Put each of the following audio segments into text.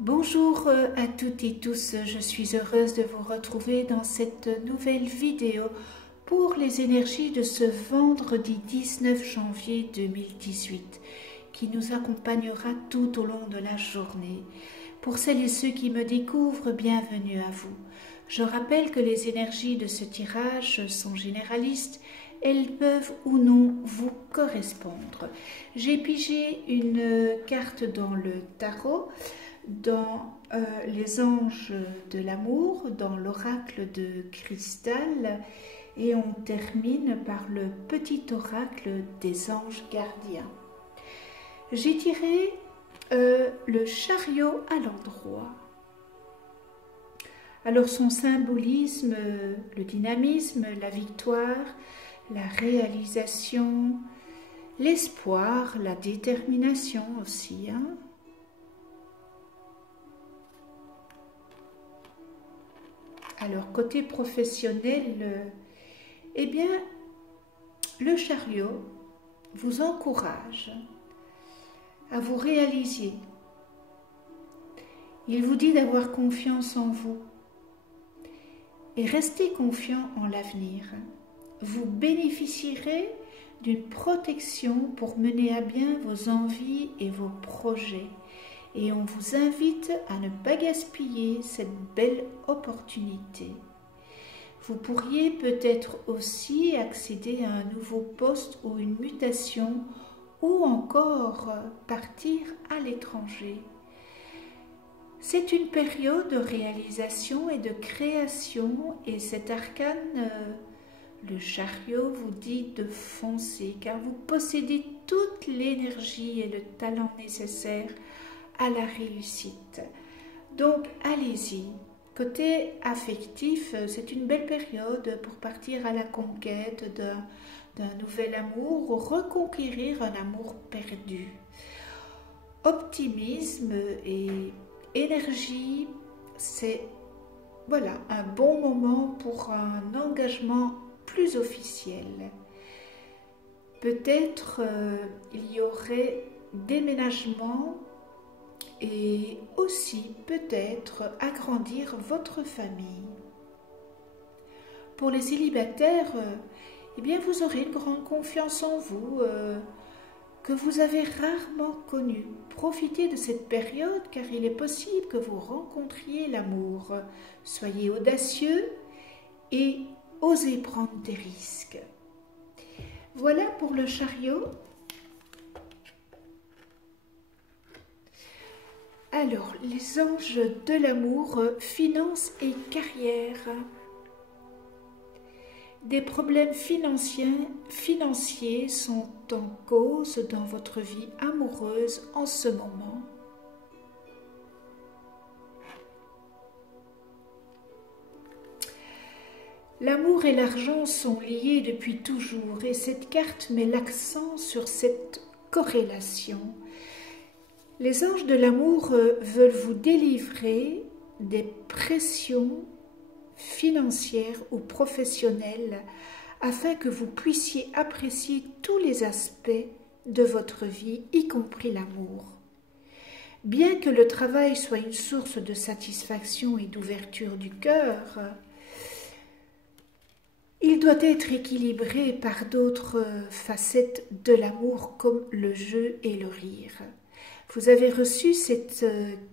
Bonjour à toutes et tous, je suis heureuse de vous retrouver dans cette nouvelle vidéo pour les énergies de ce vendredi 19 janvier 2018 qui nous accompagnera tout au long de la journée. Pour celles et ceux qui me découvrent, bienvenue à vous. Je rappelle que les énergies de ce tirage sont généralistes, elles peuvent ou non vous correspondre. J'ai pigé une carte dans le tarot, dans les anges de l'amour, dans l'oracle de cristal, et on termine par le petit oracle des anges gardiens. J'ai tiré le chariot à l'endroit. Alors son symbolisme, le dynamisme, la victoire, la réalisation, l'espoir, la détermination aussi, Alors, côté professionnel, eh bien, le chariot vous encourage à vous réaliser. Il vous dit d'avoir confiance en vous et restez confiant en l'avenir. Vous bénéficierez d'une protection pour mener à bien vos envies et vos projets. Et on vous invite à ne pas gaspiller cette belle opportunité. Vous pourriez peut-être aussi accéder à un nouveau poste ou une mutation ou encore partir à l'étranger. C'est une période de réalisation et de création et cet arcane, le chariot, vous dit de foncer car vous possédez toute l'énergie et le talent nécessaires à la réussite. Donc allez-y. Côté affectif, c'est une belle période pour partir à la conquête d'un nouvel amour ou reconquérir un amour perdu. Optimisme et énergie, c'est voilà, un bon moment pour un engagement plus officiel. Peut-être il y aurait déménagement et aussi peut-être agrandir votre famille. Pour les célibataires, eh bien vous aurez une grande confiance en vous que vous avez rarement connue. Profitez de cette période car il est possible que vous rencontriez l'amour. Soyez audacieux et osez prendre des risques. Voilà pour le chariot. Alors, les anges de l'amour, finances et carrière. Des problèmes financiers sont en cause dans votre vie amoureuse en ce moment. L'amour et l'argent sont liés depuis toujours et cette carte met l'accent sur cette corrélation. Les anges de l'amour veulent vous délivrer des pressions financières ou professionnelles afin que vous puissiez apprécier tous les aspects de votre vie, y compris l'amour. Bien que le travail soit une source de satisfaction et d'ouverture du cœur, il doit être équilibré par d'autres facettes de l'amour comme le jeu et le rire. Vous avez reçu cette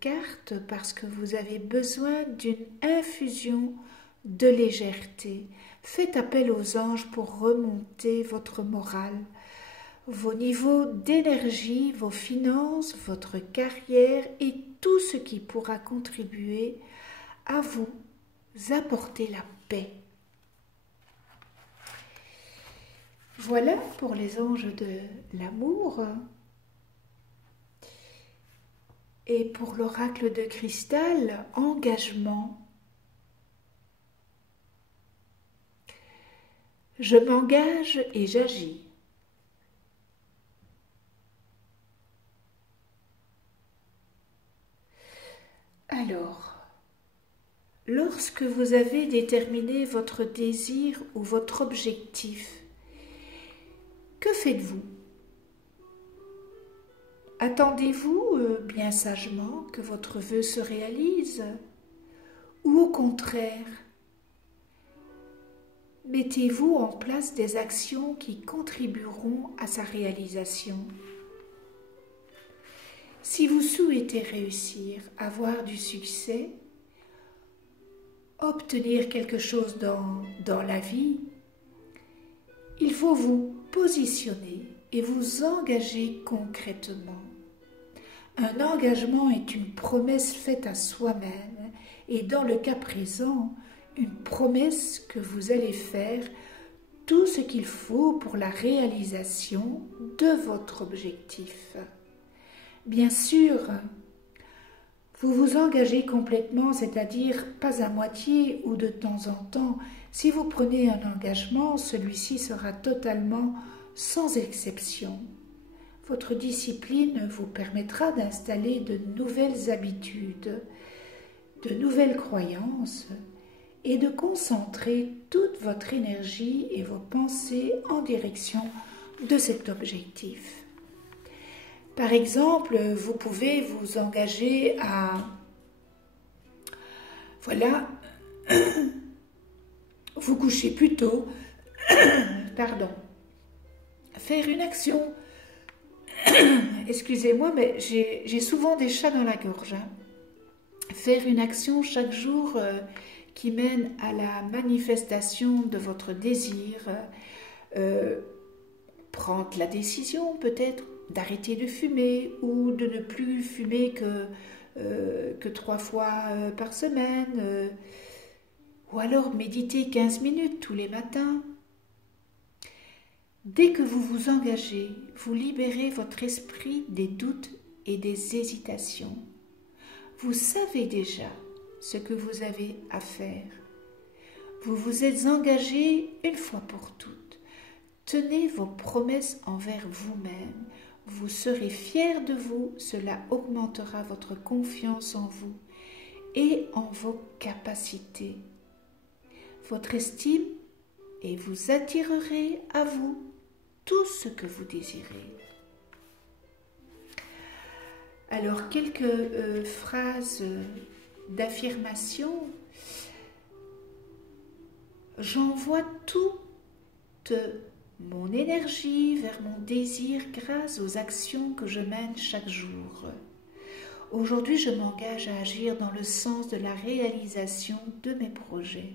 carte parce que vous avez besoin d'une infusion de légèreté. Faites appel aux anges pour remonter votre morale, vos niveaux d'énergie, vos finances, votre carrière et tout ce qui pourra contribuer à vous apporter la paix. Voilà pour les anges de l'amour. Et pour l'oracle de cristal, engagement. Je m'engage et j'agis. Alors, lorsque vous avez déterminé votre désir ou votre objectif, que faites-vous? Attendez-vous bien sagement que votre vœu se réalise ou au contraire, mettez-vous en place des actions qui contribueront à sa réalisation? Si vous souhaitez réussir, avoir du succès, obtenir quelque chose dans la vie, il faut vous positionner et vous engager concrètement. Un engagement est une promesse faite à soi-même et dans le cas présent, une promesse que vous allez faire tout ce qu'il faut pour la réalisation de votre objectif. Bien sûr, vous vous engagez complètement, c'est-à-dire pas à moitié ou de temps en temps. Si vous prenez un engagement, celui-ci sera totalement sans exception. Votre discipline vous permettra d'installer de nouvelles habitudes, de nouvelles croyances et de concentrer toute votre énergie et vos pensées en direction de cet objectif. Par exemple, vous pouvez vous engager à, vous coucher plus tôt, faire une action. Excusez-moi, mais j'ai souvent des chats dans la gorge. Faire une action chaque jour qui mène à la manifestation de votre désir, prendre la décision peut-être d'arrêter de fumer ou de ne plus fumer que 3 fois par semaine, ou alors méditer 15 minutes tous les matins. Dès que vous vous engagez, vous libérez votre esprit des doutes et des hésitations. Vous savez déjà ce que vous avez à faire. Vous vous êtes engagé une fois pour toutes. Tenez vos promesses envers vous-même. Vous serez fier de vous, cela augmentera votre confiance en vous et en vos capacités, votre estime, et vous attirerez à vous tout ce que vous désirez. Alors, quelques phrases d'affirmation. J'envoie toute mon énergie vers mon désir grâce aux actions que je mène chaque jour. Aujourd'hui, je m'engage à agir dans le sens de la réalisation de mes projets.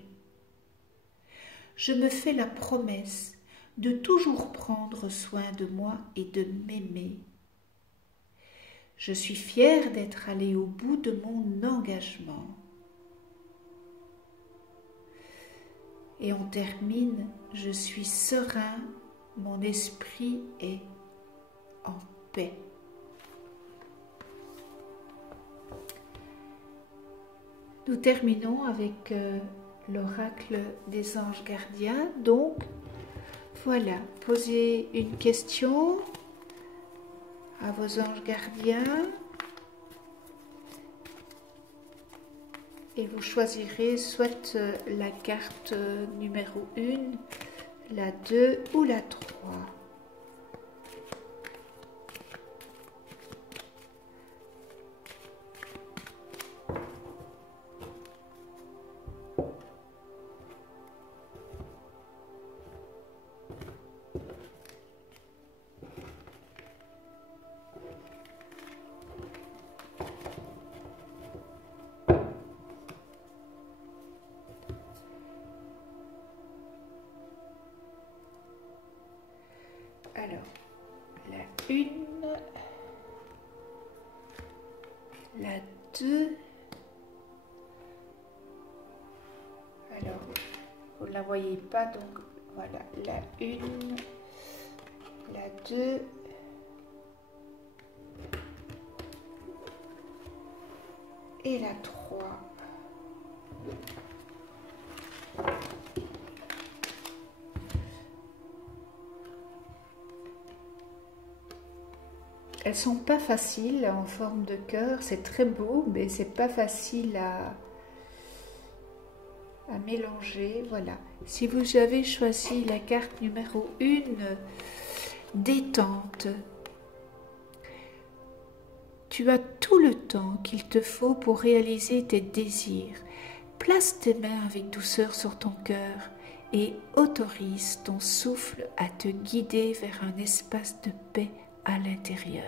Je me fais la promesse de toujours prendre soin de moi et de m'aimer. Je suis fière d'être allée au bout de mon engagement. Et on termine, je suis serein, mon esprit est en paix. Nous terminons avec l'oracle des anges gardiens. Donc, voilà, posez une question à vos anges gardiens et vous choisirez soit la carte numéro 1, la 2 ou la 3. Alors, la 1, la 2, alors, vous ne la voyez pas, donc voilà, la 1, la 2, et la 3. Elles sont pas faciles en forme de cœur, c'est très beau, mais c'est pas facile à mélanger. Voilà. Si vous avez choisi la carte numéro 1, détente, Tu as tout le temps qu'il te faut pour réaliser tes désirs. Place tes mains avec douceur sur ton cœur et autorise ton souffle à te guider vers un espace de paix à l'intérieur.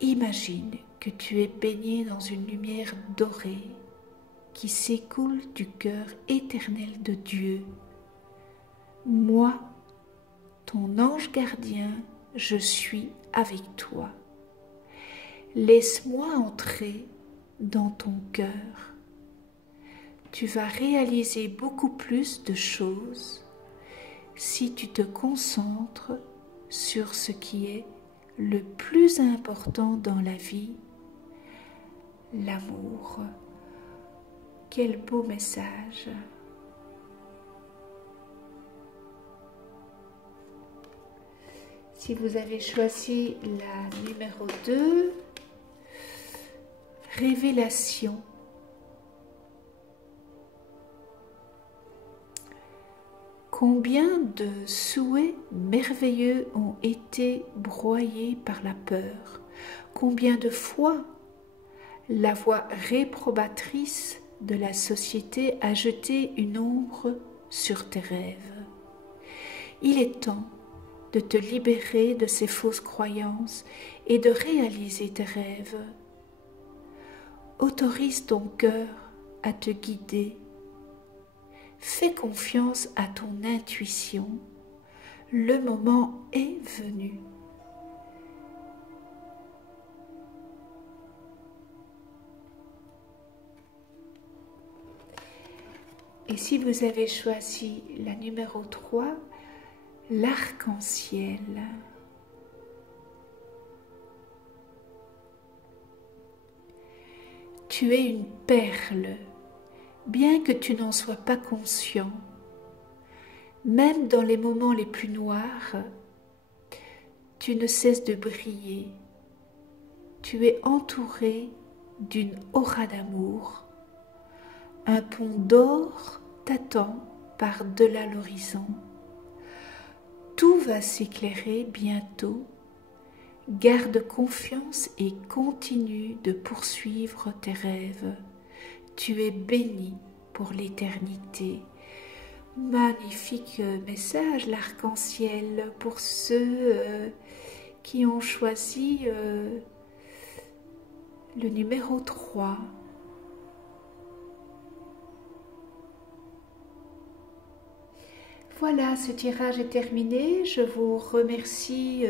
Imagine que tu es baigné dans une lumière dorée qui s'écoule du cœur éternel de Dieu. Moi, ton ange gardien, je suis avec toi. Laisse-moi entrer dans ton cœur. Tu vas réaliser beaucoup plus de choses si tu te concentres sur ce qui est le plus important dans la vie, l'amour. Quel beau message! Si vous avez choisi la numéro 2, révélation. Combien de souhaits merveilleux ont été broyés par la peur? Combien de fois la voix réprobatrice de la société a jeté une ombre sur tes rêves? Il est temps de te libérer de ces fausses croyances et de réaliser tes rêves. Autorise ton cœur à te guider. Fais confiance à ton intuition. Le moment est venu. Et si vous avez choisi la numéro 3, l'arc-en-ciel. Tu es une perle, bien que tu n'en sois pas conscient. Même dans les moments les plus noirs, tu ne cesses de briller. Tu es entouré d'une aura d'amour. Un pont d'or t'attend par-delà l'horizon. Tout va s'éclairer bientôt. Garde confiance et continue de poursuivre tes rêves. Tu es béni pour l'éternité. Magnifique message, l'arc-en-ciel, pour ceux qui ont choisi le numéro 3. Voilà, ce tirage est terminé. Je vous remercie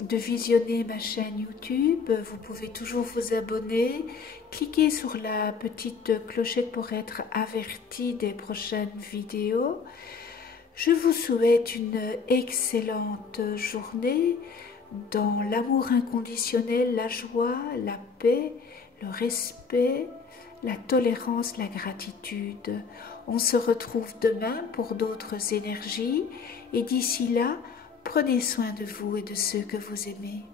de visionner ma chaîne YouTube. Vous pouvez toujours vous abonner. Cliquez sur la petite clochette pour être averti des prochaines vidéos. Je vous souhaite une excellente journée dans l'amour inconditionnel, la joie, la paix, le respect, la tolérance, la gratitude. On se retrouve demain pour d'autres énergies et d'ici là, prenez soin de vous et de ceux que vous aimez.